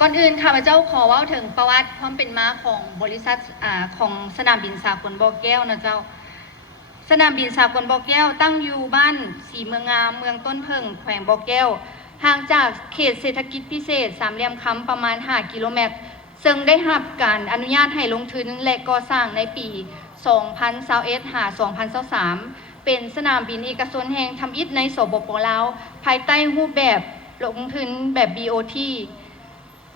ก่อนอื่นข้าพเจ้าขอเว้าถึงประวัติความเป็นมาของบริษัทของสนามบินสากลบ่อแก้วนะเจ้าสนามบินสากลบ่อแก้วตั้งอยู่บ้านสีเมืองงามเมืองต้นเพิงแขวงบ่อแก้วห่างจากเขตเศรษฐกิจพิเศษสามเหลี่ยมคำประมาณ5กิโลเมตรซึ่งได้รับการอนุญาตให้ลงทุนและก่อสร้างในปี 2021 หา 2023 เป็นสนามบินเอกชนแห่งทำอิฐในสปป.ลาวภายใต้รูปแบบลงทุนแบบ BOT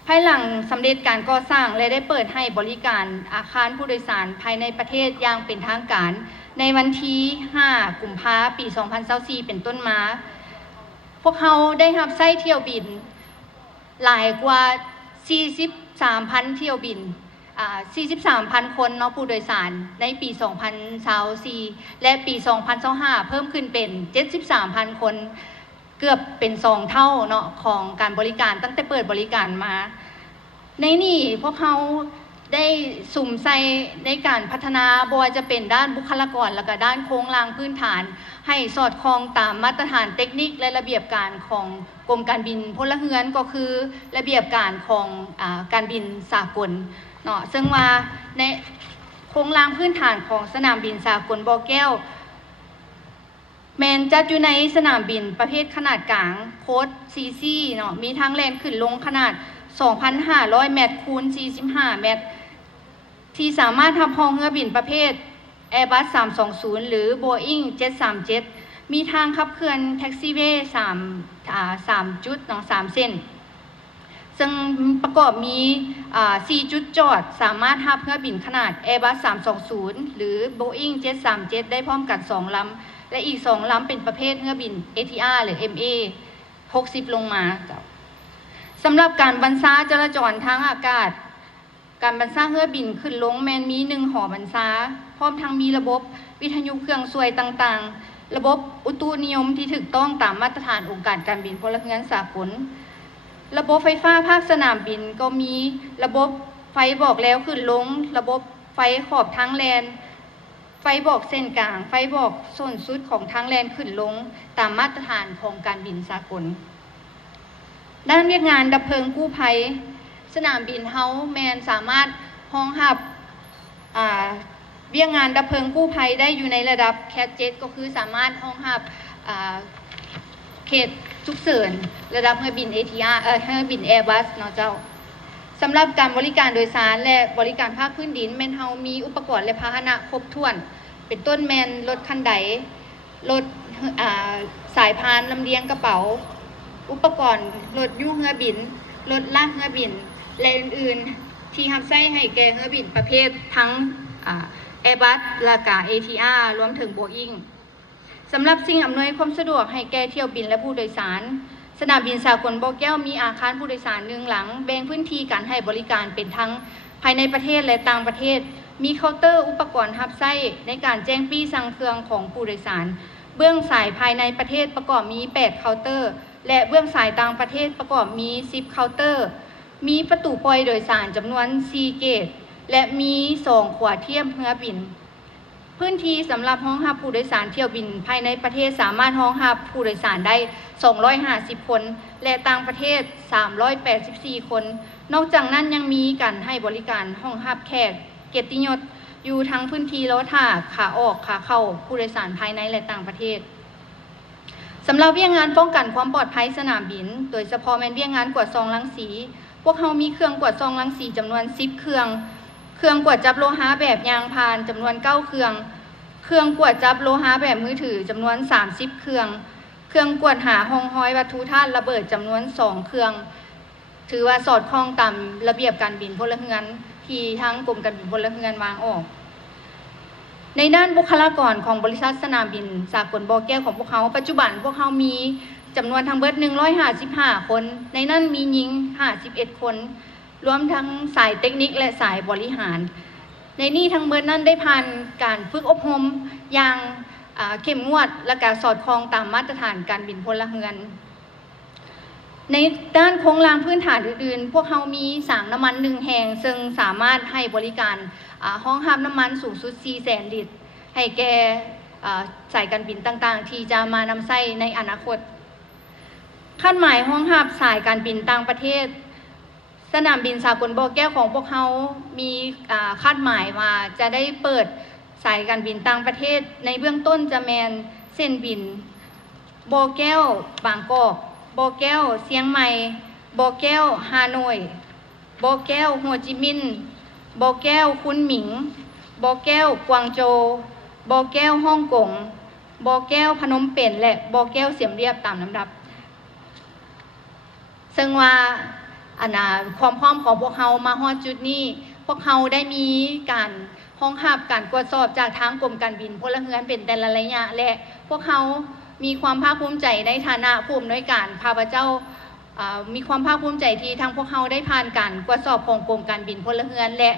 ภายหลังสำเร็จการก่อสร้างและได้เปิดให้บริการอาคารผู้โดยสารภายในประเทศอย่างเป็นทางการในวันที่ 5 กุมภาพันธ์ ปี 2024 เป็นต้นมา พวกเขาได้รับไส้เที่ยวบินหลายกว่า 43,000 เที่ยวบิน 43,000 คนเนาะผู้โดยสารในปี 2024 และปี 2025 เพิ่มขึ้นเป็น 73,000 คนเกือบเป็น2เท่าเนาะของการบริการตั้งแต่เปิดบริการมาในนี่พวกเขาได้สุ่มใส่ในการพัฒนาบ่ว่าจะเป็นด้านบุคลากรและก็ด้านโครงสร้างพื้นฐานให้สอดคล้องตามมาตรฐานเทคนิคและระเบียบการของกรมการบินพลเรือนก็คือระเบียบการของการบินสากลเนาะซึ่งว่าในโครงสร้างพื้นฐานของสนามบินสากลบ่อแก้วแมนจัดอยู่ในสนามบินประเภทขนาดกลางโค้ดซีซีเนาะมีทางแล่นขึ้นลงขนาด 2,500 เมตรคูณ 45 เมตรที่สามารถทำห้องเรือบินประเภท Airbus 320 หรือ Boeing 737 มีทางขับเคลื่อนแท็กซี่เวย์3จุดเนาะ3เส้นซึ่งประกอบมี4จุดจอดสามารถรับเรือบินขนาด Airbus 320 หรือ Boeing 737 ได้พร้อมกัน2ลำและอีก2ลำเป็นประเภทเรือบิน ATR หรือ MA 60 ลงมาสำหรับการบรรษาจราจรทางอากาศการบรรษาเรือบินขึ้นลงแมนมี1หอบรรษาพร้อมทั้งมีระบบวิทยุเครื่องช่วยต่างๆระบบอุตุนิยมที่ถูกต้องตามมาตรฐานองค์การการบินพลเรือนสากลระบบไฟฟ้าภาคสนามบินก็มีระบบไฟบอกแล้วขึ้นลงระบบไฟขอบทางแลนไฟบอกเส้นกลางไฟบอกส่วนสุดของทางแลนขึ้นลงตามมาตรฐานของการบินสากลด้านเวียกงานดับเพลิงกู้ภัยสนามบินเฮาแมนสามารถรองรับเวียกงานดับเพลิงกู้ภัยได้อยู่ในระดับแคท7ก็คือสามารถรองรับเขตฉุกเฉินระดับเรือบิน ATR เรือบิน Airbus เนาะเจ้าสำหรับการบริการโดยสารและบริการภาคพื้นดินแมนเฮามีอุปกรณ์และพาหนะครบถ้วนเป็นต้นแมนรถคันไดรถสายพานลำเลียงกระเป๋าอุปกรณ์รถยูเรือบินรถลากเรือบินและอื่นๆที่รับใช้ให้แก่เรือบินประเภททั้งAirbus และก็ ATR รวมถึง Boeing สำหรับสิ่งอำนวยความสะดวกให้แก่เที่ยวบินและผู้โดยสารสนามบินสากลบ่อแก้วมีอาคารผู้โดยสาร1หลังแบ่งพื้นที่การให้บริการเป็นทั้งภายในประเทศและต่างประเทศมีเคาน์เตอร์อุปกรณ์รับใช้ในการแจ้งปี้สั่งเครื่องของผู้โดยสารเบื้องสายภายในประเทศประกอบมี8เคาน์เตอร์และเบื้องสายต่างประเทศประกอบมี10เคาน์เตอร์มีประตูปล่อยโดยสารจำนวน4เกตและมี2ขวาเทียมเรือบินพื้นที่สำหรับห้องรับผู้โดยสารเที่ยวบินภายในประเทศสามารถห้องรับผู้โดยสารได้250คนและต่างประเทศ384คนนอกจากนั้นยังมีการให้บริการห้องรับแขกเกียรติยศอยู่ทั้งพื้นที่รถท่าขาออกขาเข้าผู้โดยสารภายในและต่างประเทศสำหรับเวียงงานป้องกันความปลอดภัยสนามบินโดยเฉพาะแม่นเวียงงานกวดซองรังสีพวกเขามีเครื่องกวดซองรังสีจำนวน10เครื่องกวดจับโลหะแบบยางพานจำนวน9เครื่องกวดจับโลหะแบบมือถือจำนวน30เครื่องกวดหาห้องห้อยวัตถุธาตุระเบิดจำนวน2เครื่องถือว่าสอดคล้องตามระเบียบการบินพลเรือนที่ทางกรมการบินพลเรือนวางออกในด้านบุคลากรของบริษัทสนามบินสากลบ่อแก้วของพวกเขาปัจจุบันพวกเขามีจำนวนทั้งเบิด155คนในนั้นมีหญิง51คนรวมทั้งสายเทคนิคและสายบริหารในนี้ทั้งเบิดนั้นได้ผ่านการฝึกอบรมอย่างเข้มงวดและการสอดคล้องตามมาตรฐานการบินพลเรือนในด้านโครงสร้างพื้นฐานอื่นๆพวกเขามีสางน้ำมัน1แห่งซึ่งสามารถให้บริการห้องรับน้ำมันสูงสุด 400,000 ลิตรให้แก่สายการบินต่างๆที่จะมานำใช้ในอนาคตคาดหมายห้องรับสายการบินต่างประเทศ สนามบินสากลบ่อแก้วของพวกเขามีคาดหมายว่าจะได้เปิดสายการบินต่างประเทศในเบื้องต้นจะแมนเส้นบินบ่อแก้วบางกอกบ่อแก้วเชียงใหม่บ่อแก้วฮานอยบ่อแก้วโฮจิมินห์บ่อแก้วคุนหมิงบ่อแก้วกวางโจวบ่อแก้วฮ่องกงบ่อแก้วพนมเปญและบ่อแก้วเสียมเรียบตามลำดับซึ่งว่าความพร้อมของพวกเขามาฮอดจุดนี้พวกเขาได้มีการห้องหับการตรวจสอบจากทางกรมการบินพลเรือนเป็นแต่ละระยะและพวกเขามีความภาคภูมิใจในฐานะผู้อำนวยการข้าพเจ้ามีความภาคภูมิใจที่ทางพวกเขาได้ผ่านการตรวจสอบของกรมการบินพลเรือนและ